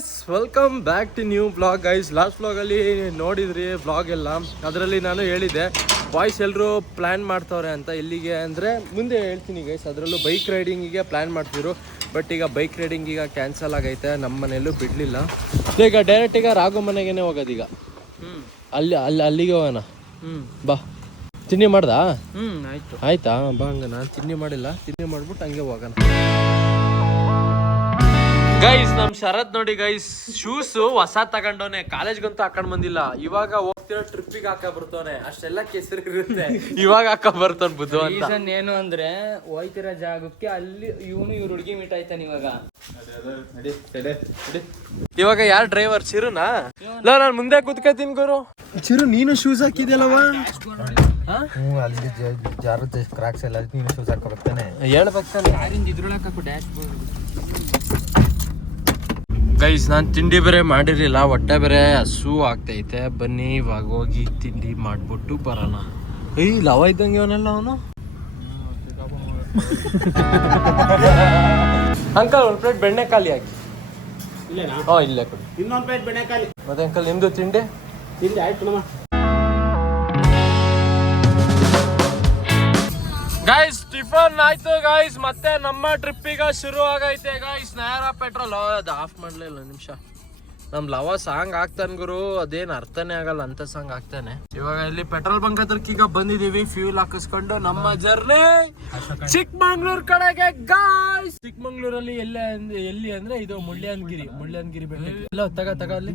Guys welcome back to new vlog guys last ಬ್ಲಾಗಲ್ಲಿ ನೋಡಿದ್ರಿ blog ಎಲ್ಲ. ಅದರಲ್ಲಿ ನಾನು ಹೇಳಿದ್ದೆ ಬಾಯ್ಸ್ ಎಲ್ಲರೂ ಪ್ಲ್ಯಾನ್ ಮಾಡ್ತವ್ರೆ ಅಂತ ಎಲ್ಲಿಗೆ ಅಂದರೆ ಮುಂದೆ ಹೇಳ್ತೀನಿ ಗೈಸ್ ಅದರಲ್ಲೂ ಬೈಕ್ ರೈಡಿಂಗಿಗೆ ಪ್ಲ್ಯಾನ್ ಮಾಡ್ತಿದ್ರು. ಬಟ್ ಈಗ ಬೈಕ್ ರೈಡಿಂಗ್ ಈಗ ಕ್ಯಾನ್ಸಲ್ ಆಗೈತೆ ನಮ್ಮ ಮನೆಯಲ್ಲೂ ಬಿಡಲಿಲ್ಲ. ಈಗ ಡೈರೆಕ್ಟ್ ಈಗ ರಾಘು ಮನೆಗೇನೆ ಹೋಗೋದೀಗ ಹ್ಞೂ ಅಲ್ಲಿ ಅಲ್ಲಿ ಅಲ್ಲಿಗೆ ಹೋಗೋಣ. ಹ್ಞೂ ಬಾ. ತಿಂಡಿ ಮಾಡ್ದಾ? ಹ್ಞೂ ಆಯ್ತು. ಆಯ್ತಾ? ಬಾ ಹಂಗ ನಾನು ತಿಂಡಿ ಮಾಡಿಲ್ಲ. ತಿಂಡಿ ಮಾಡ್ಬಿಟ್ಟು ಹಂಗೆ ಹೋಗೋಣ. ಗೈಸ್ ನಮ್ ಶರತ್ ನೋಡಿ ಗೈಸ್ ಶೂಸ್ ಹೊಸ ತಗೊಂಡವನೆ. ಕಾಲೇಜ್ಗಂತೂ ಹಾಕೊಂಡ್ ಬಂದಿಲ್ಲ. ಇವಾಗ ಹೋಗ್ತಿರೋ ಟ್ರಿಪ್ಪಿಗೆ ಹಾಕ ಬರ್ತವನೆ. ಅಷ್ಟೆಲ್ಲ ಕೆಸರು ಇರುತ್ತೆ. ಇವಾಗ ಹಾಕ ಬರ್ತಾನೆ ಬುದ್ಧ ಅಂತ. ರೀಸನ್ ಏನು ಅಂದ್ರೆ ಹೋಯ್ತಿರೋ ಜಾಗಕ್ಕೆ ಅಲ್ಲಿ ಇವನು ಇವ್ರ ಹುಡುಗಿ ಮೀಟ್ ಆಯ್ತಾನ ಇವಾಗ. ಇವಾಗ ಯಾರ್ ಡ್ರೈವರ್ ಚಿರುನಾ? ಇಲ್ಲ ನಾನು ಮುಂದೆ ಕುತ್ಕೋತೀನಿ ಗುರು. ಚಿರು ನೀನು ಶೂಸ್ ಹಾಕಿದ್ಯಲ್ಲವ ಹ್ಞೂ ಅಲ್ಲಿ ಕ್ರಾಕ್ಸ್ ಎಲ್ಲ ನೀನು ಶೂಸ್ ಹಾಕೋಬೇಕಾನೆ ಬರ್ತಾನೆ ಯಾರಿಂದ ಇದ್ರೊಳಗೆ ಹಾಕು ಡ್ಯಾಶ್ ಗೈಸ್ ನಾನು ತಿಂಡಿ ಬೇರೆ ಮಾಡಿರಲಿಲ್ಲ ಹೊಟ್ಟೆ ಬೇರೆ ಹಸು ಆಗ್ತೈತೆ. ಬನ್ನಿ ಇವಾಗ ಹೋಗಿ ತಿಂಡಿ ಮಾಡ್ಬಿಟ್ಟು ಬರೋಣ. ಏಯ್ ಲವ ಇದ್ದಂಗೆ ಅವನಲ್ಲ ಅವನು? ಅಂಕಲ್ ಒಂದು ಪ್ಲೇಟ್ ಬೆಣ್ಣೆ ಖಾಲಿ ಹಾಕಿ. ಹಾಂ ಇಲ್ಲೇ ಕೊಡಿ. ಇನ್ನೊಂದು ಪ್ಲೇಟ್ ಬೆಣ್ಣೆಕಾಯಿ ಮತ್ತೆ ಅಂಕಲ್ ನಿಮ್ಮದು ತಿಂಡಿ? ತಿಂಡಿ ಆಯ್ತು ನಮ್ಮ ಟಿಫನ್ ಆಯ್ತು ಗಾಯ್ಸ್ ಮತ್ತೆ ನಮ್ಮ ಟ್ರಿಪ್ ಈಗ ಶುರು ಆಗೈತೆ ಗಾಯ್ಸ್ ನೇರ ಪೆಟ್ರೋಲ್ ಅದು ಆಫ್ ಮಾಡ್ಲಿಲ್ಲ ನಿಮಿಷ. ನಮ್ ಲವ ಸಾಂಗ್ ಆಗ್ತಾನೆ ಗುರು. ಅದೇನ್ ಅರ್ಥನೇ ಆಗಲ್ಲ ಅಂತ ಸಾಂಗ್ ಆಗ್ತಾನೆ ಇವಾಗ ಇಲ್ಲಿ ಪೆಟ್ರೋಲ್ ಬಂಕ್ ಹತ್ರಕ್ಕೆ ಈಗ ಬಂದಿದೀವಿ. ಫ್ಯೂಲ್ ಹಾಕಿಸ್ಕೊಂಡು ನಮ್ಮ ಜರ್ನಿ ಚಿಕ್ಕಮಂಗ್ಳೂರ್ ಕಡೆಗೆ ಗಾಯ್ಸ್ ಚಿಕ್ಕಮಂಗ್ಳೂರಲ್ಲಿ ಎಲ್ಲ ಎಲ್ಲಿ ಅಂದ್ರೆ ಇದು ಮುಳ್ಳ್ಯನ್ಗಿರಿ ಮುಳ್ಳ್ಯನ್ಗಿರಿ ಬೆಟ್ಟ ಎಲ್ಲ ತಗ ತಗ ಅಲ್ಲಿ.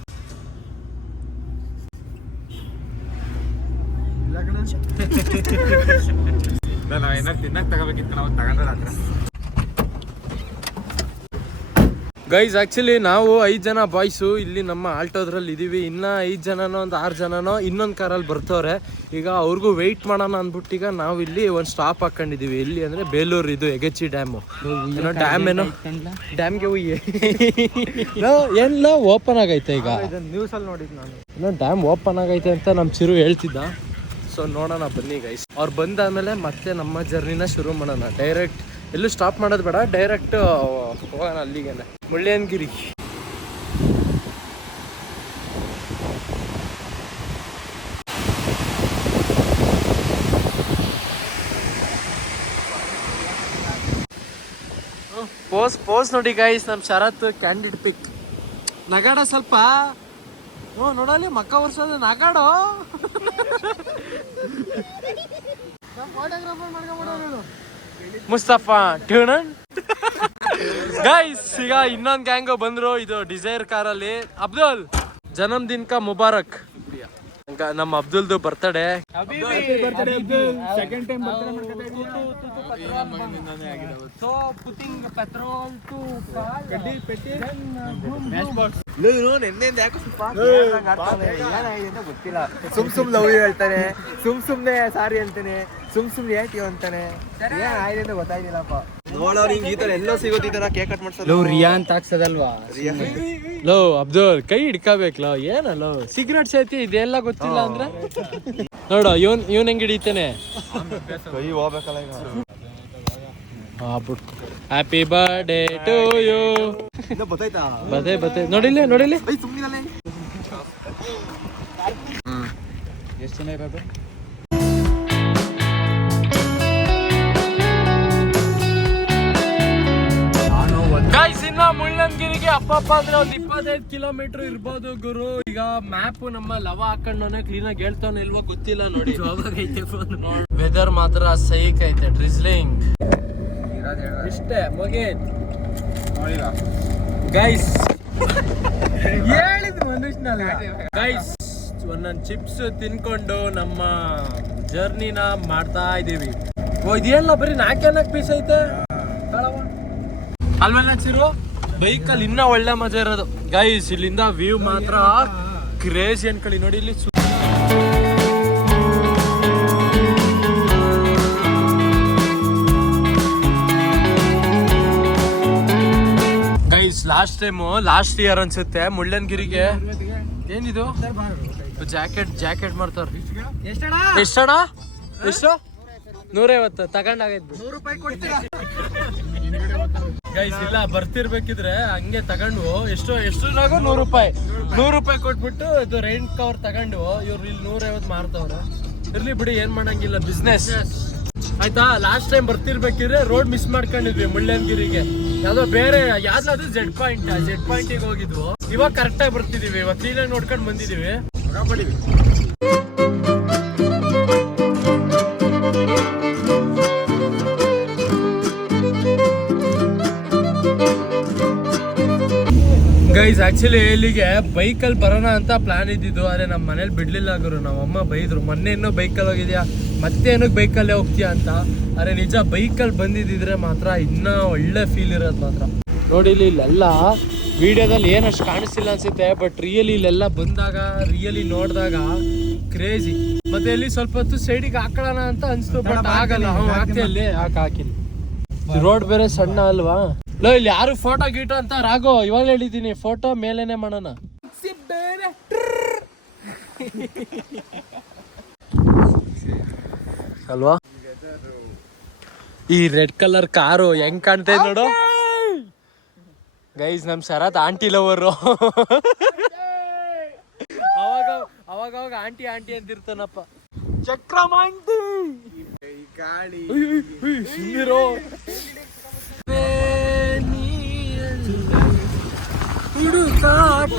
ಏನಾರು ತಿನ್ನಕ್ ತಗೋಬೇಕಿತ್ತು ನಾವು ಹತ್ರ ಗೈಸ್ ಆಕ್ಚುಲಿ ನಾವು ಐದು ಜನ ಬಾಯ್ಸು ಇಲ್ಲಿ ನಮ್ಮ ಆಲ್ಟೋದ್ರಲ್ಲಿ ಇದೀವಿ. ಇನ್ನ ಐದು ಜನನೋ ಒಂದು ಆರು ಜನನೋ ಇನ್ನೊಂದು ಕಾರಲ್ಲಿ ಬರ್ತವ್ರೆ. ಈಗ ಅವ್ರಿಗೂ ವೆಯ್ಟ್ ಮಾಡೋಣ ಅಂದ್ಬಿಟ್ಟು ಈಗ ನಾವು ಇಲ್ಲಿ ಒಂದು ಸ್ಟಾಪ್ ಹಾಕೊಂಡಿದೀವಿ. ಇಲ್ಲಿ ಅಂದ್ರೆ ಬೇಲೂರು ಇದು ಎಗಚಿ ಡ್ಯಾಮು ಏನೋ ಡ್ಯಾಮ್ ಏನೋ? ಡ್ಯಾಮ್ಗೆ ಹೋಗಿ ಏನಿಲ್ಲ ಓಪನ್ ಆಗೈತೆ ಈಗ. ನ್ಯೂಸ್ ಅಲ್ಲಿ ನೋಡಿದ್ ನಾನು. ಇನ್ನೊಂದು ಡ್ಯಾಮ್ ಓಪನ್ ಆಗೈತೆ ಅಂತ ನಮ್ಮ ಚಿರು ಹೇಳ್ತಿದ್ದ. ಸೊ ನೋಡೋಣ, ಬನ್ನಿ ಗೈಸ್ ಅವ್ರು ಬಂದಾದ್ಮೇಲೆ ಮತ್ತೆ ನಮ್ಮ ಜರ್ನಿನ ಶುರು ಮಾಡೋಣ. ಡೈರೆಕ್ಟ್ ಎಲ್ಲೂ ಸ್ಟಾಪ್ ಮಾಡೋದು ಬೇಡ ಡೈರೆಕ್ಟ್ ಹೋಗೋಣ ಅಲ್ಲಿಗೆನೆ. ಮುಳ್ಳಯ್ಯನಗಿರಿ. ಪೋಸ್ ಪೋಸ್ ನೋಡಿ ಗೈಸ್ ನಮ್ಮ ಶರತ್ ಕ್ಯಾಂಡಿಡ್ ಪಿಕ್ ನಗಾಡ ಸ್ವಲ್ಪ ಹ್ಞೂ ನೋಡಲಿ ಮಕ್ಕ ವರ್ಷ ನಗಾಡೋ. ಮುಸ್ತಫಾ ಟ್ಯೂನನ್ ಗೈಸ್ ಈಗ ಇನ್ನೊಂದ್ ಗ್ಯಾಂಗ್ ಬಂದ್ರು, ಇದು ಡಿಸೈರ್ ಕಾರಲ್ಲಿ ಅಬ್ದುಲ್ ಜನ್ಮದಿನ ಕ ಮುಬಾರಕ್ ನಮ್ ಅಬ್ದುಲ್ದು ಬರ್ತಡೇ ಟೈಮ್ ಗೊತ್ತಿಲ್ಲ. ಸುಮ್ ಸುಮ್ ಲವ್ ಹೇಳ್ತಾನೆ. ಸುಮ್ ಸುಮ್ನೆ ಸಾರಿ ಹೇಳ್ತಾನೆ. ಸುಮ್ ಸುಮ್ನೆ ಯಾಕೆ ಅಂತಾನೆ. ಏನ್ ಆಯ್ತು ಅಂತ ಈ ತರ ಎಲ್ಲೋ ಸಿಗೋದು ಈ ತರ ಕೇಕ್ ಕಟ್ ಮಾಡ್ಸೋದು. ರಿಯಾ ಅಂತ ಹಾಕ್ಸದಲ್ವಾ? ಲೋ ಅಬ್ದುಲ್ ಕೈ ಹಿಡ್ಕೋಬೇಕಲ್ಲ ಏನಲ್ಲ ಸಿಗರೇಟ್ ಸೇತಿ ಇದೆಲ್ಲ ಗೊತ್ತಿಲ್ಲ ಅಂದ್ರೆ? ನೋಡು ಇವನ್ ಇವನ್ ಹೆಂಗ್ ಹಿಡಿತಾನೆ? ಕೈ ಹೋಗ್ಬೇಕಲ್ಲ ಈಗ. ಹ್ಯಾಪಿ ಬರ್ಡೇ ಟು ಯು ಬದೇ ಬದೇ ನೋಡಿಲ್ಲ ನೋಡಿಲ್ಲ? ಎಷ್ಟು ಜನ ಇರೋದು? ಗೈಸ್ ಇನ್ನ ಮುಳ್ಳಂಗಿರಿಗೆ ಅಪ್ಪಪ್ಪ ಅಂದ್ರೆ ಒಂದ್ ಇಪ್ಪತ್ತೈದು ಕಿಲೋಮೀಟರ್ ಇರ್ಬೋದು ಗುರು. ಈಗ ಮ್ಯಾಪ್ ನಮ್ಮ ಲವ ಹಾಕೊಂಡವನೆ ಕ್ಲೀನ್ ಆಗಿ ಹೇಳ್ತಾನೆ ಇಲ್ವೋ ಗೊತ್ತಿಲ್ಲ ನೋಡಿ. ವೆದರ್ ಮಾತ್ರ ಸೈಕ್ ಐತೆ ಡ್ರಿಸ್ಲಿಂಗ್ ಇಷ್ಟೇ ಮುಗೀತ್ ಗೈಸ್ ಹೇಳಿದ್ ಮನುಷ್ಯನಲ್ಲ ಗೈಸ್ ಒಂದೊಂದು ಚಿಪ್ಸ್ ತಿನ್ಕೊಂಡು ನಮ್ಮ ಜರ್ನಿನ ಮಾಡ್ತಾ ಇದೀವಿ ಓ ಇದೆಲ್ಲ ಬರೀ ನಾಲ್ಕೇ ನಾಲ್ಕು ಪೀಸ್ ಐತೆ? ಅಲ್ವಲ್ಲ ಚಿರು? ಬೈಕಲ್ಲಿ ಇನ್ನ ಒಳ್ಳೆ ಮಜಾ ಇರೋದು. ಗೈಸ್ ಇಲ್ಲಿಂದ ವ್ಯೂ ಮಾತ್ರ ಕ್ರೇಜಿ ಅನ್ಕೊಳ್ಳಿ. ನೋಡಿ ಇಲ್ಲಿ ಲಾಸ್ಟ್ ಟೈಮು ಲಾಸ್ಟ್ ಇಯರ್ ಅನ್ಸುತ್ತೆ ಮುಳ್ಳನ್ಗಿರಿಗೆ. ಏನಿದು? ಜಾಕೆಟ್ ಜಾಕೆಟ್ ಮಾಡ್ತಾವ್ರಿ ಎಷ್ಟಣ ಎಷ್ಟು? ನೂರೈವತ್ತು ತಗೊಂಡಾಗೈತಿ. ಗೈಸ್ ಇಲ್ಲ ಬರ್ತಿರ್ಬೇಕಿದ್ರೆ ಹಂಗೆ ತಗೊಂಡು ಎಷ್ಟು ಎಷ್ಟು ನೂರು ರೂಪಾಯಿ. ನೂರು ರೂಪಾಯಿ ಕೊಟ್ಬಿಟ್ಟು ಇದು ರೈನ್ ಕವರ್ ತಗೊಂಡು ಇವ್ರು ಇಲ್ಲಿ ನೂರೈವತ್ತು ಮಾರ್ತವ್ರ. ಇರ್ಲಿ ಬಿಡಿ ಏನ್ ಮಾಡಂಗಿಲ್ಲ ಬಿಸ್ನೆಸ್ ಆಯ್ತಾ? ಲಾಸ್ಟ್ ಟೈಮ್ ಬರ್ತಿರ್ಬೇಕಿದ್ರೆ ರೋಡ್ ಮಿಸ್ ಮಾಡ್ಕೊಂಡಿದ್ವಿ ಮುಳ್ಳಯ್ಯನಗಿರಿಗೆ ಯಾವ್ದೋ ಬೇರೆ ಯಾವ್ದಾದ್ರು ಜೆಡ್ ಪಾಯಿಂಟ್ ಜೆಡ್ ಪಾಯಿಂಟಿಗೆ ಹೋಗಿದ್ವು. ಇವಾಗ ಕರೆಕ್ಟ್ ಆಗಿ ಬರ್ತಿದೀವಿ. ಇವಾಗ ಕ್ಲೀನಾಗಿ ನೋಡ್ಕೊಂಡು ಬಂದಿದೀವಿ. ಗೈಸ್ ಆಕ್ಚುಲಿ ಇಲ್ಲಿಗೆ ಬೈಕಲ್ಲಿ ಬರೋಣ ಅಂತ ಪ್ಲಾನ್ ಇದ್ದಿದ್ದು ಆದ್ರೆ ನಮ್ಮ ಮನೇಲಿ ಬಿಡ್ಲಿಲ್ಲ ಗುರು. ನಮ್ಮಮ್ಮ ಬೈದ್ರು ಮೊನ್ನೆ ಇನ್ನೂ ಬೈಕಲ್ಲಿ ಹೋಗಿದ್ಯಾ? ಮತ್ತೆ ಏನಕ್ಕೆ ಬೈಕಲ್ಲೇ ಹೋಗ್ತೀಯಾ ಅಂತ. ಅರೆ ನಿಜ ಬೈಕಲ್ಲಿ ಬಂದಿದ್ದಿದ್ರೆ ಮಾತ್ರ ಇನ್ನೂ ಒಳ್ಳೆ ಫೀಲ್ ಇರೋದು ಮಾತ್ರ. ನೋಡಿ ಇಲ್ಲಿ ಇಲ್ಲೆಲ್ಲ ವಿಡಿಯೋದಲ್ಲಿ ಏನಷ್ಟು ಕಾಣಿಸ್ತಿಲ್ಲ ಅನಿಸುತ್ತೆ ಬಟ್ ರಿಯಲಿ ಇಲ್ಲೆಲ್ಲ ಬಂದಾಗ ರಿಯಲಿ ನೋಡಿದಾಗ ಕ್ರೇಜಿ ಮತ್ತೆ ಇಲ್ಲಿ ಸ್ವಲ್ಪ ಹೊತ್ತು ಸೈಡಿಗೆ ಹಾಕೋಣ ಅಂತ ಅನ್ಸ್ತು ಬಟ್ ಆಗಲ್ಲ. ಹ್ಞೂ ಹಾಕ್ತಿ ಅಲ್ಲಿ ಹಾಕಿ ಹಾಕಿನಿ ರೋಡ್ ಬೇರೆ ಸಣ್ಣ ಅಲ್ವಾ? ಲೋ ಇಲ್ಲಿ ಯಾರು ಫೋಟೋ ಗೀಟೋ ಅಂತ ರಾಘೋ ಇವಾಗ ಹೇಳಿದ್ದೀನಿ ಫೋಟೋ ಮೇಲೇನೆ ಮಾಡೋಣ. ಅಲ್ವಾ? ಈ ರೆಡ್ ಕಲರ್ ಕಾರು ಹೆಂಗ್ ಕಾಣ್ತಾ ಇದೆ ನೋಡು. ಗೈಸ್ ನಮ್ ಶರತ್ ಆಂಟಿ ಲವರು ಅವಾಗ ಅವಾಗ ಅವಾಗ ಆಂಟಿ ಆಂಟಿ ಅಂತಿರ್ತಾನಪ್ಪ ಚಕ್ರಮಾಂಟಿ ಗಾಡಿ ಹುಡುಕಾಟ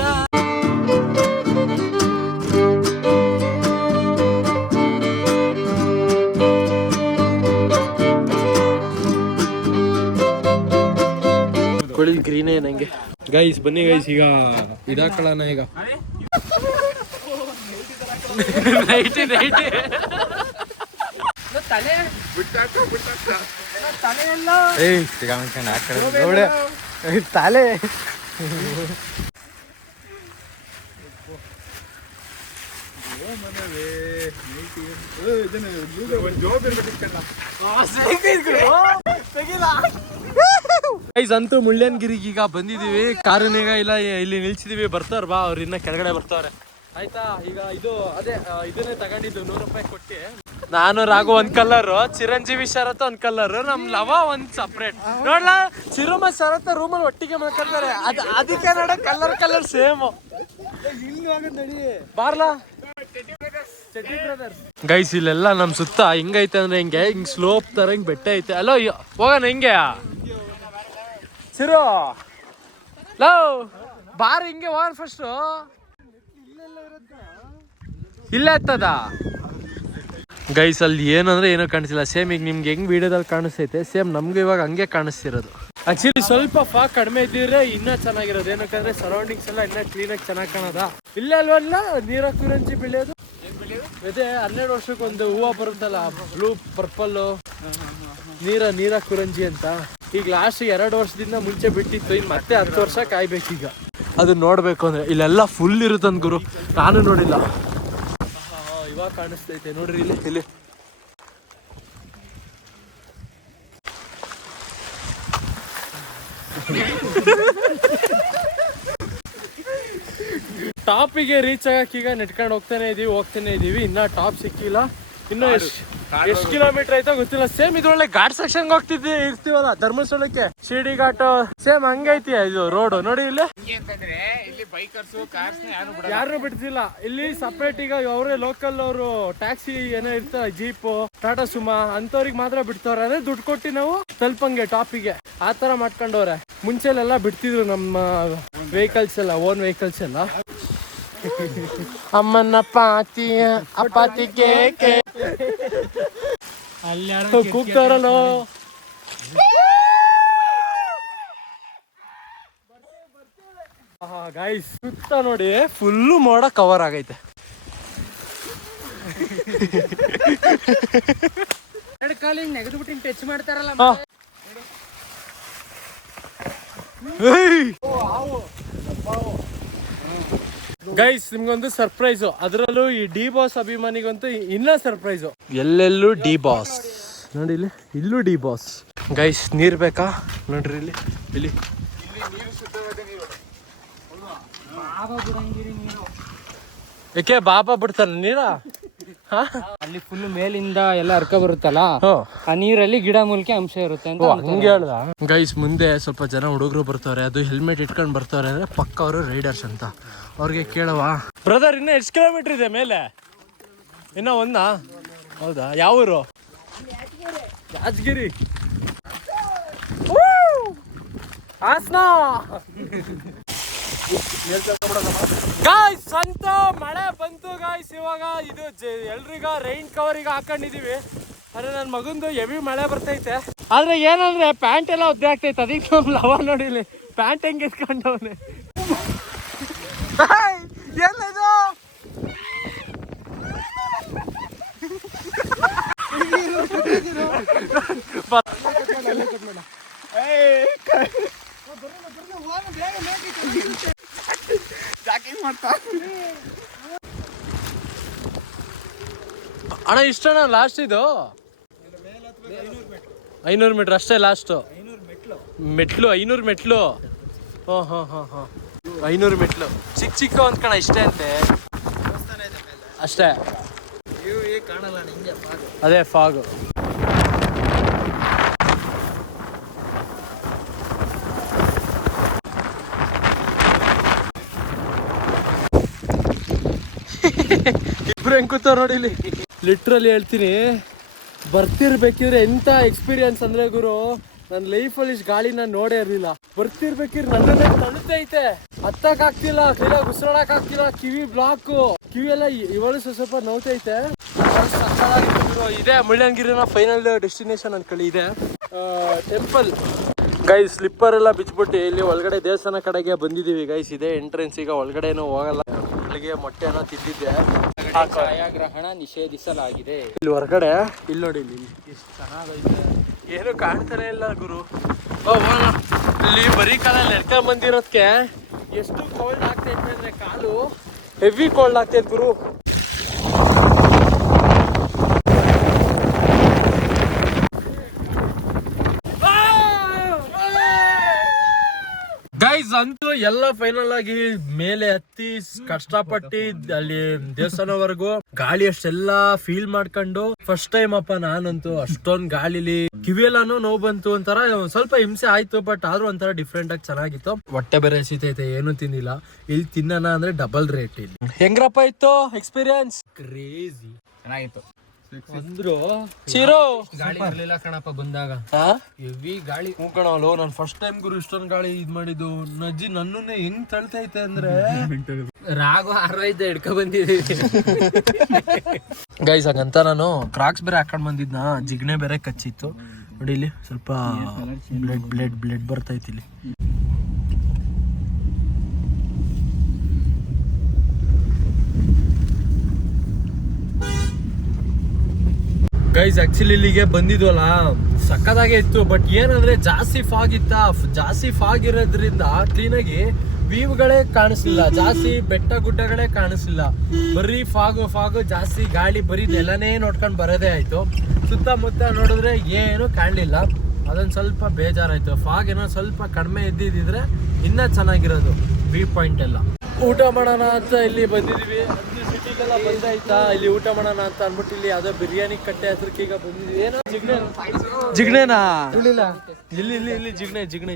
ಕೊಳಿ ಗ್ರೀನೇ ನಂಗೆ ಗೈಸ್ ಬನ್ನಿ ಗೈಸ್ ಈಗ ಇದಾಕೊಳ್ಳೋಣ ಈಗ ನೈಟಿ ನೈಟಿ ಏಯ್ ಸಿಗಾಮಿಸ್ಕೊಂಡು ಆ ಕಡೆ ನೋಡೆ ತಲೆ ಗೈಸ್ ಅಂತೂ ಮುಳ್ಳಯ್ಯನಗಿರಿಗೆ ಈಗ ಬಂದಿದೀವಿ ಕಾರನೀಗ ಇಲ್ಲ, ಇಲ್ಲಿ ನಿಲ್ಸಿದೀವಿ. ಬರ್ತಾರ ಬಾ, ಅವ್ರು ಇನ್ನ ಕೆಳಗಡೆ ಬರ್ತಾವ್ರೆ. ಆಯ್ತಾ? ಈಗ ಇದು, ಅದೇ ಇದನ್ನೇ ತಗೊಂಡಿದ್ದು ನೂರು ರೂಪಾಯಿ ಕೊಟ್ಟಿ. ನಾನು, ರಾಘು ಒಂದ್ ಕಲರ್ ಚಿರಂಜೀವಿ ಶರತ್ ಒಂದ್ ಕಲರ್ ನಮ್ ಲವ ಒಂದ್ ಸಪ್ರೇಟ್ ನೋಡ್ಲ ಚಿರುಮ ಶರತ್ ರೂಮಲ್ಲಿ ಒಟ್ಟಿಗೆ ಮಾಡ್ಕೊಳ್ತಾರೆ ಅದ್, ಅದಕ್ಕೆ ನೋಡ ಕಲರ್ ಕಲರ್ ಸೇಮ್ ಬಾರ್ಲಾ? ಗೈಸ್ ಇಲ್ಲೆಲ್ಲ ನಮ್ ಸುತ್ತ ಹಿಂಗೈತೆ ಅಂದ್ರೆ ಹಿಂಗೆ, ಹಿಂಗ್ ಸ್ಲೋಪ್ ತರ ಹಿಂಗ್ ಬೆಟ್ಟ ಐತೆ. ಅಲ್ಲೋ ಯ- ಹೋಗೋಣ ಹಿಂಗೆ. ಸಿರು ಲವ್ ಬಾರ್ ಹಿಂಗೆ ಹೋಗೋಣ ಫಸ್ಟ್ ಇಲ್ಲ ಎತ್ತದ ಗೈಸ್ ಅಲ್ಲಿ ಏನಂದ್ರೆ ಏನೋ ಕಾಣಿಸಿಲ್ಲ. ಸೇಮ್ ಈಗ ನಿಮ್ಗೆ ಹೆಂಗ್ ವಿಡಿಯೋದಲ್ಲಿ ಕಾಣಿಸ್ತೈತೆ ಸೇಮ್ ನಮ್ಗೆ ಇವಾಗ ಹಂಗೆ ಕಾಣಿಸ್ತಿರೋದು. ಆಕ್ಚುಲಿ ಸ್ವಲ್ಪ ಫಾ ಕಡಿಮೆ ಇದ್ದಿದ್ರೆ ಇನ್ನ ಚೆನ್ನಾಗಿರೋದು. ಏನಕ್ಕಂದ್ರೆ ಸರೌಂಡಿಂಗ್ಸ್ ಎಲ್ಲ ಇನ್ನ ಕ್ಲೀನಾಗಿ ಚೆನ್ನಾಗಿ ಕಾಣದ. ಇಲ್ಲ ಅಲ್ವಲ್ಲ ನೀರ ಕುರಂಜಿ ಬೆಳೆಯೋದು? ಅದೇ ಹನ್ನೆರಡು ವರ್ಷಕ್ಕೆ ಒಂದು ಹೂವು ಬರುತ್ತಲ್ಲ ಬ್ಲೂ ಪರ್ಪಲ್ ನೀರ ನೀರ ಕುರಂಜಿ ಅಂತ. ಈಗ ಲಾಸ್ಟ್ ಎರಡು ವರ್ಷದಿಂದ ಮುಂಚೆ ಬಿಟ್ಟಿತ್ತು, ಇನ್ ಮತ್ತೆ ಹತ್ತು ವರ್ಷ ಕಾಯ್ಬೇಕೀಗ. ಅದು ನೋಡ್ಬೇಕು ಅಂದ್ರೆ ಇಲ್ಲೆಲ್ಲ ಫುಲ್ ಇರುತ್ತಂದ್ ಗುರು. ನಾನು ನೋಡಿಲ್ಲ. ಇವಾಗ ಕಾಣಿಸ್ತೈತೆ ನೋಡ್ರಿ ಇಲ್ಲಿ. ಇಲ್ಲಿ. ಟಾಪಿಗೆ ರೀಚ್ ಆಗಕ್ಕೆ ಈಗ ನೆಟ್ಕೊಂಡು ಹೋಗ್ತಾನೆ ಇದೀವಿ ಹೋಗ್ತಾನೆ ಇದೀವಿ. ಇನ್ನ ಟಾಪ್ ಸಿಕ್ಕಿಲ್ಲ. ಇನ್ನು ಎಷ್ಟು ಎಷ್ಟು ಕಿಲೋಮೀಟರ್ ಐತೋ ಗೊತ್ತಿಲ್ಲ. ಸೇಮ್ ಇದ್ರೊಳಗೆ ಘಾಟ್ ಸೆಕ್ಷನ್ ಹೋಗ್ತಿದ್ವಿ ಇರ್ತೀವಲ್ಲ ಧರ್ಮಸ್ಥಳಕ್ಕೆ. ಶಿರ್ಡಿ ಘಾಟ್ ಸೇಮ್ ಹಂಗೈತಿ ಇದು ರೋಡ್ ನೋಡಿ ಇಲ್ಲಿ. ಇಲ್ಲಿ ಬೈಕರ್ಸ್ ಕಾರ್ಸ್ ಯಾರು ಬಿಡ್ತಿಲ್ಲ. ಇಲ್ಲಿ ಸಪ್ರೇಟ್ ಈಗ ಅವರೇ ಲೋಕಲ್ ಅವರು ಟ್ಯಾಕ್ಸಿ ಏನೋ ಇರ್ತಾರ ಜೀಪ್ ಟಾಟಾ ಸುಮಾ ಅಂತವ್ರಿಗೆ ಮಾತ್ರ ಬಿಡ್ತವ್ರೆ. ಅದೇ ದುಡ್ಡು ಕೊಟ್ಟು ನಾವು ತಲ್ಪಂಗೆ ಟಾಪಿಗೆ ಆ ತರ ಮಾಡ್ಕೊಂಡವ್ರೆ. ಮುಂಚೆಲೆಲ್ಲ ಬಿಡ್ತಿದ್ರು ನಮ್ಮ ವೆಹಿಕಲ್ಸ್ ಎಲ್ಲ ಓನ್ ವೆಹಿಕಲ್ಸ್ ಎಲ್ಲ. ಅಮ್ಮನ ಪಾತಿ ಅಪಾತಿ ಕೇಕೆ. ಕೂಗ್ತಾರಲ್ಲ. ಗಾಯ್ಸ್ ಸುತ್ತ ನೋಡಿ ಫುಲ್ಲು ಮೋಡ ಕವರ್ ಆಗೈತೆ. ಎರಡು ಕಾಲಿಂಗ್ ನೆಗೆದು ಬಿಟ್ಟು ಟಚ್ ಮಾಡ್ತಾರಲ್ಲ ಹಾ. ಗೈಸ್ ನಿಮ್ಗೊಂದು ಸರ್ಪ್ರೈಸ್ ಅದರಲ್ಲೂ ಈ ಡಿ ಬಾಸ್ ಅಭಿಮಾನಿಗಂತೂ ಇನ್ನ ಸರ್ಪ್ರೈಸ್ ಎಲ್ಲೆಲ್ಲೂ ಡಿ ಬಾಸ್ ನೋಡಿ ಇಲ್ಲಿ ಇಲ್ಲೂ ಡಿ ಬಾಸ್ ಗೈಸ್ ನೀರ್ ಬೇಕಾ? ನೋಡ್ರಿ ಇಲ್ಲಿ ಇಲ್ಲಿ. ಏಕೆ ಬಾಬಾ ಬಿಡ್ತಾರ ನೀರ? ಅಲ್ಲಿ ಫುಲ್ ಮೇಲಿಂದ ಎಲ್ಲ ಅರ್ಕ ಬರುತ್ತಲ್ಲ? ಹ್ಞೂ ಆ ನೀರಲ್ಲಿ ಗಿಡ ಮೂಲಿಕೆ ಅಂಶ ಇರುತ್ತೆ ಅಂತ ಹಂಗೆ ಹೇಳ್ದ. ಗೈಸ್ ಮುಂದೆ ಸ್ವಲ್ಪ ಜನ ಹುಡುಗರು ಬರ್ತಾರೆ. ಅದು ಹೆಲ್ಮೆಟ್ ಇಟ್ಕೊಂಡು ಬರ್ತಾರೆ ಅಂದ್ರೆ ಪಕ್ಕ ಅವರು ರೈಡರ್ಸ್ ಅಂತ. ಅವ್ರಿಗೆ ಕೇಳುವ ಬ್ರದರ್ ಇನ್ನ ಎಷ್ಟು ಕಿಲೋಮೀಟರ್ ಇದೆ ಮೇಲೆ? ಇನ್ನ ಒಂದ? ಹೌದಾ? ಯಾವ ಊರು? ಯಾದಗಿರಿ. ಹಾಸನ! ಗಾಯ್ಸ್ ಅಂತ ಮಳೆ ಬಂತು ಗಾಯ್ಸ್ ಇವಾಗ ಇದು ಎಲ್ರಿಗ ರೈನ್ ಕವರ್ ಈಗ ಹಾಕೊಂಡಿದೀವಿ. ಅಂದ್ರೆ ನನ್ನ ಮಗಂದು ಹೆವಿ ಮಳೆ ಬರ್ತೈತೆ. ಆದ್ರೆ ಏನಂದ್ರೆ ಪ್ಯಾಂಟ್ ಎಲ್ಲ ಒದ್ದೆ ಆಗ್ತೈತೆ. ಅದಕ್ಕೆ ಲವ ನೋಡಿಲಿ ಪ್ಯಾಂಟ್ ಹೆಂಗೆ ಎತ್ಕೊಂಡವನೆ? ಅಣ್ಣ, ಇಷ್ಟಣ್ಣ ಲಾಸ್ಟ್ ಇದು? ಐನೂರು ಮೀಟ್ರ್ ಅಷ್ಟೇ ಲಾಸ್ಟು ಮೆಟ್ಲು, ಐನೂರು ಮೆಟ್ಲು. ಹಾಂ ಹಾಂ ಹಾಂ ಐನೂರು ಮೆಟ್ಲು. ಚಿಕ್ಕ ಚಿಕ್ಕ ಅಂತ ಕಣ, ಇಷ್ಟೇ ಅಂತೆ. ಅಷ್ಟೇ. ಅದೇ ಫಾಗು ಇಬ್ರು ಹೆಂಗ್ ಕೂತಾರ ನೋಡಿ ಇಲ್ಲಿ? ಲಿಟ್ರಲಿ ಹೇಳ್ತೀನಿ, ಬರ್ತಿರ್ಬೇಕಿದ್ರೆ ಎಂಥ ಎಕ್ಸ್ಪೀರಿಯನ್ಸ್ ಅಂದರೆ ಗುರು? ನನ್ನ ಲೈಫಲ್ಲಿ ಇಷ್ಟು ಗಾಳಿ ನಾನು ನೋಡೇ ಇರಲಿಲ್ಲ. ಬರ್ತಿರ್ಬೇಕಿದ್ರೆ ನನ್ನನ್ನೇ ತಳುತ್ತೈತೆ ಹತ್ತಕ್ಕಾಗ್ತಿಲ್ಲ ಕೈಲಾಗ ಉಸಿರಾಡಕ್ಕಾಗ್ತಿಲ್ಲ ಕಿವಿ ಬ್ಲಾಕು ಕಿವಿ ಎಲ್ಲ ಇವಳು ಸ್ವಲ್ಪ ನೋತೈತೆ. ಇದೆ ಮುಳ್ಳಂಗಿರಿನ ಫೈನಲ್ ಡೆಸ್ಟಿನೇಷನ್ ಅಂದ್ಕೊಳ್ಳಿ ಇದೆ. ಟೆಂಪಲ್ ಗೈಸ್ ಸ್ಲಿಪ್ಪರ್ ಎಲ್ಲ ಬಿಚ್ಚಿಬಿಟ್ಟು ಇಲ್ಲಿ ಒಳಗಡೆ ದೇವಸ್ಥಾನ ಕಡೆಗೆ ಬಂದಿದ್ದೀವಿ ಗೈಸ್ ಇದೆ ಎಂಟ್ರೆನ್ಸ್ ಈಗ ಒಳಗಡೆನೂ ಹೋಗಲ್ಲ. ಬೆಳಿಗ್ಗೆ ಮೊಟ್ಟೆನ ತಿಂದಿದ್ದೆ. ಛಾಯಾಗ್ರಹಣ ನಿಷೇಧಿಸಲಾಗಿದೆ. ಇಲ್ಲಿ ಹೊರಗಡೆ ಇಲ್ಲಿ ನೋಡಿ ಇಲ್ಲಿ. ಎಷ್ಟು ಚೆನ್ನಾಗೈತೆ. ಏನು ಕಾಣ್ತಾನೆ ಇಲ್ಲ ಗುರು. ಇಲ್ಲಿ ಬರೀ ಕಾಲಲ್ಲಿ ನಡ್ಕೊಂಡ್ ಬಂದಿರೋದಕ್ಕೆ ಎಷ್ಟು ಕೋಲ್ಡ್ ಆಗ್ತೈತೆ ಅಂದ್ರೆ ಕಾಲು ಹೆವಿ ಕೋಲ್ಡ್ ಆಗ್ತೈತೆ ಗುರು ಗೈಸ್ ಅಂತೂ ಎಲ್ಲ ಫೈನಲ್ ಆಗಿ ಮೇಲೆ ಹತ್ತಿ ಕಷ್ಟಪಟ್ಟು ಅಲ್ಲಿ ದೇವಸ್ಥಾನವರೆಗೂ ಗಾಳಿ ಅಷ್ಟೆಲ್ಲ ಫೀಲ್ ಮಾಡ್ಕೊಂಡು ಫಸ್ಟ್ ಟೈಮ್ ಅಪ್ಪ ನಾನಂತೂ ಅಷ್ಟೊಂದ್ ಗಾಳಿಲಿ ಕಿವಿಯೆಲ್ಲಾನು ನೋವು ಬಂತು ಒಂಥರ ಸ್ವಲ್ಪ ಹಿಂಸೆ ಆಯ್ತು ಬಟ್ ಆದ್ರೂ ಒಂಥರ ಡಿಫ್ರೆಂಟ್ ಆಗಿ ಚೆನ್ನಾಗಿತ್ತು. ಹೊಟ್ಟೆ ಬೇರೆ ಹಸಿತೈತೆ, ಏನು ತಿನ್ನಿಲ್ಲ ಇಲ್ಲಿ ತಿನ್ನೋಣ ಅಂದ್ರೆ ಡಬಲ್ ರೇಟ್ ಇಲ್ಲಿ. ಹೆಂಗ್ರಪ್ಪ ಇತ್ತು ಎಕ್ಸ್ಪೀರಿಯನ್ಸ್ ಕ್ರೇಜಿ ಚೆನ್ನಾಗಿತ್ತು. ಅಂದ್ರು. ಚಿರೋ. ಗಾಳಿ ಇರ್ಲಿಲ್ಲ ಕಣಪ್ಪ ಬಂದಾಗ. ಹೆವಿ ಗಾಳಿ. ಹ್ಞೂ ಕಣವಲ್ಲ ನಾನು ಫಸ್ಟ್ ಟೈಮ್ ಗುರು ಇಷ್ಟೊಂದು ಗಾಳಿ ಇದ್ ಮಾಡಿದ್ದು. ನಜ್ಜಿ ನನ್ನನ್ನೇ ಹೆಂಗ್ ತಳ್ತೈತೆ ಅಂದ್ರೆ? ರಾಗು ಆರೋಯ್ತು ಹಿಡ್ಕೊ ಬಂದಿದ್ದೀವಿ. ಗೈಸ್ ಹಂಗಂತ ನಾನು ಕ್ರಾಕ್ಸ್ ಬೇರೆ ಹಾಕೊಂಡ್ ಬಂದಿದ್ನ. ಜಿಗ್ನೆ ಬೇರೆ ಕಚ್ಚಿತ್ತು. ನೋಡಿ ಇಲ್ಲಿ ಸ್ವಲ್ಪ ಬ್ಲಡ್ ಬ್ಲಡ್ ಬ್ಲಡ್ ಬರ್ತೈತಿ ಇಲ್ಲಿ. ಗೈಸ್ ಆಕ್ಚುಲಿ ಇಲ್ಲಿಗೆ ಬಂದಿದ್ವಲ್ಲ? ಸಕ್ಕದಾಗೆ ಇತ್ತು ಬಟ್ ಏನಂದ್ರೆ ಜಾಸ್ತಿ ಫಾಗ್ ಇತ್ತ? ಜಾಸ್ತಿ ಫಾಗ್ ಇರೋದ್ರಿಂದ ಕ್ಲೀನಾಗಿ ವ್ಯೂಗಳೇ ಕಾಣಿಸ್ಲಿಲ್ಲ. ಜಾಸ್ತಿ ಬೆಟ್ಟ ಗುಡ್ಡಗಳೇ ಕಾಣಿಸ್ಲಿಲ್ಲ. ಬರೀ ಫಾಗು ಫಾಗು ಜಾಸ್ತಿ ಗಾಳಿ, ಬರೀ ನೆಲನೇ ನೋಡ್ಕೊಂಡು ಬರೋದೇ ಆಯ್ತು. ಸುತ್ತಮುತ್ತ ನೋಡಿದ್ರೆ ಏನು ಕಾಣಲಿಲ್ಲ. ಅದೊಂದು ಸ್ವಲ್ಪ ಬೇಜಾರಾಯ್ತು. ಫಾಗ್ ಏನೋ ಸ್ವಲ್ಪ ಕಡಿಮೆ ಇದ್ದಿದ್ರೆ ಇನ್ನ ಚೆನ್ನಾಗಿರೋದು ವ್ಯೂ ಪಾಯಿಂಟ್ ಎಲ್ಲ. ಊಟ ಮಾಡೋಣ ಅಂತ ಇಲ್ಲಿ ಬಂದಿದೀವಿ ಬಂದಾಯ್ತಾ ಇಲ್ಲಿ ಊಟ ಮಾಡೋಣ ಅಂತ ಅನ್ಬಿಟ್ಟು ಇಲ್ಲಿ ಯಾವ್ದೋ ಬಿರಿಯಾನಿ ಕಟ್ಟೆ ಹತ್ರಕ್ಕೆ ಈಗ ಬಂದಿದ್ವಿ ಏನೋ? ಜಿಗ್ನೆ ಜಿಗ್ನೆನಾ ಇಲ್ಲಿ. ಇಲ್ಲಿ ಇಲ್ಲಿ ಜಿಗ್ನೆ ಜಿಗ್ನೆ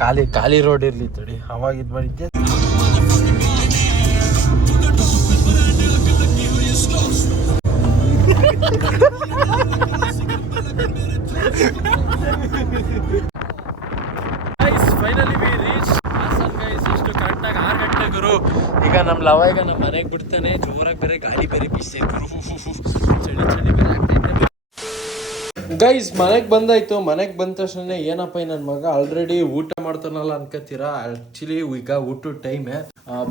ಖಾಲಿ ಖಾಲಿ ರೋಡ್ ಇರ್ಲಿ ತಡಿ. ಅವಾಗ ಇದ್ ಮಾಡಿದ್ದೆ ನಮ್ಮ ಲವ ಈಗ ನಮ್ಮ ಮನೆಗೆ ಬಿಡ್ತಾನೆ, ಜೋರಾಗಿ ಬೇರೆ ಗಾಡಿ ಬೇರೆ ಬೀಸ್ ಚಳಿ ಚಳಿ ಗೈಸ್ ಮನೆಗೆ ಬಂದಾಯ್ತು. ಮನೆಗೆ ಬಂದ ತಕ್ಷಣ ಏನಪ್ಪ ನನ್ನ ಮಗ ಆಲ್ರೆಡಿ ಊಟ ಮಾಡ್ತಾನಲ್ಲ ಅನ್ಕೋತೀರಾ ಆಕ್ಚುಲಿ ಈಗ ಊಟ ಟೈಮೇ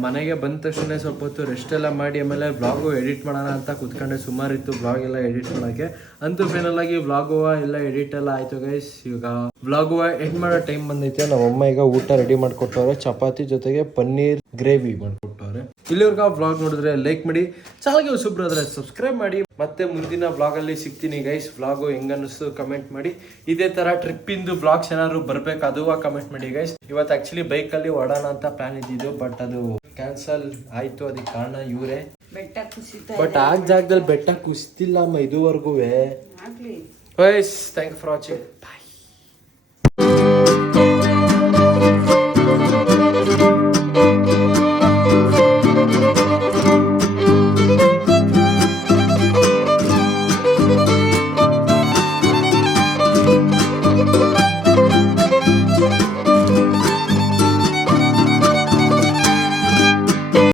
ಮನೆಗೆ ಬಂದ ತಕ್ಷಣ ಸ್ವಲ್ಪ ಹೊತ್ತು ರೆಸ್ಟ್ ಎಲ್ಲ ಮಾಡಿ, ಆಮೇಲೆ ಬ್ಲಾಗು ಎಡಿಟ್ ಮಾಡೋಣ ಅಂತ ಕುತ್ಕೊಂಡೆ. ಸುಮಾರು ಇತ್ತು ಬ್ಲಾಗ್ ಎಲ್ಲ ಎಡಿಟ್ ಮಾಡೋಕ್ಕೆ. ಅಂತೂ ಫೈನಲ್ ಆಗಿ ವ್ಲಾಗು ಎಲ್ಲ ಎಡಿಟ್ ಎಲ್ಲ ಆಯ್ತು ಗೈಸ್ ಈಗ ವ್ಲಾಗು ಎಂಡ್ ಮಾಡೋ ಟೈಮ್ ಬಂದೈತೆ. ನಮ್ಮಮ್ಮ ಈಗ ಊಟ ರೆಡಿ ಮಾಡ್ಕೊಟ್ಟವ್ರೆ. ಚಪಾತಿ ಜೊತೆಗೆ ಪನ್ನೀರ್ ಗ್ರೇವಿ ಮಾಡ್ಕೊಟ್ಟವ್ರೆ ಇಲ್ಲಿವರೆಗೂ ವ್ಲಾಗ್ ನೋಡಿದ್ರೆ ಲೈಕ್ ಮಾಡಿ ಚಾನಲ್ಗೆ ಆದ್ರೆ ಸಬ್ಸ್ಕ್ರೈಬ್ ಮಾಡಿ. ಮತ್ತೆ ಮುಂದಿನ ವ್ಲಾಗಲ್ಲಿ ಸಿಗ್ತೀನಿ ಗೈಸ್ ವ್ಲಾಗು ಹೆಂಗ ಅನ್ನಿಸ್ತು ಕಮೆಂಟ್ ಮಾಡಿ. ಇದೇ ತರ ಟ್ರಿಪ್ಪಿಂದು ಬ್ಲಾಗ್ಸ್ ವ್ಲಾಗ್ಸ್ ಏನಾದ್ರು ಬರ್ಬೇಕು ಅದು ಕಮೆಂಟ್ ಮಾಡಿ ಗೈಸ್ ಇವತ್ತು ಆಕ್ಚುಲಿ ಬೈಕಲ್ಲಿ ಅಲ್ಲಿ ಓಡೋಣ ಅಂತ ಪ್ಲಾನ್ ಇದ್ದಿದ್ದು ಬಟ್ ಅದು ಕ್ಯಾನ್ಸಲ್ ಆಯಿತು. ಅದಕ್ಕೆ ಕಾರಣ ಇವರೇ. ಬಟ್ ಆ ಜಾಗದಲ್ಲಿ ಬೆಟ್ಟ ಕುಸಿತಿಲ್ಲಮ್ಮ ಇದುವರೆಗೂ ಆಗ್ಲಿ. Guys thank for watching bye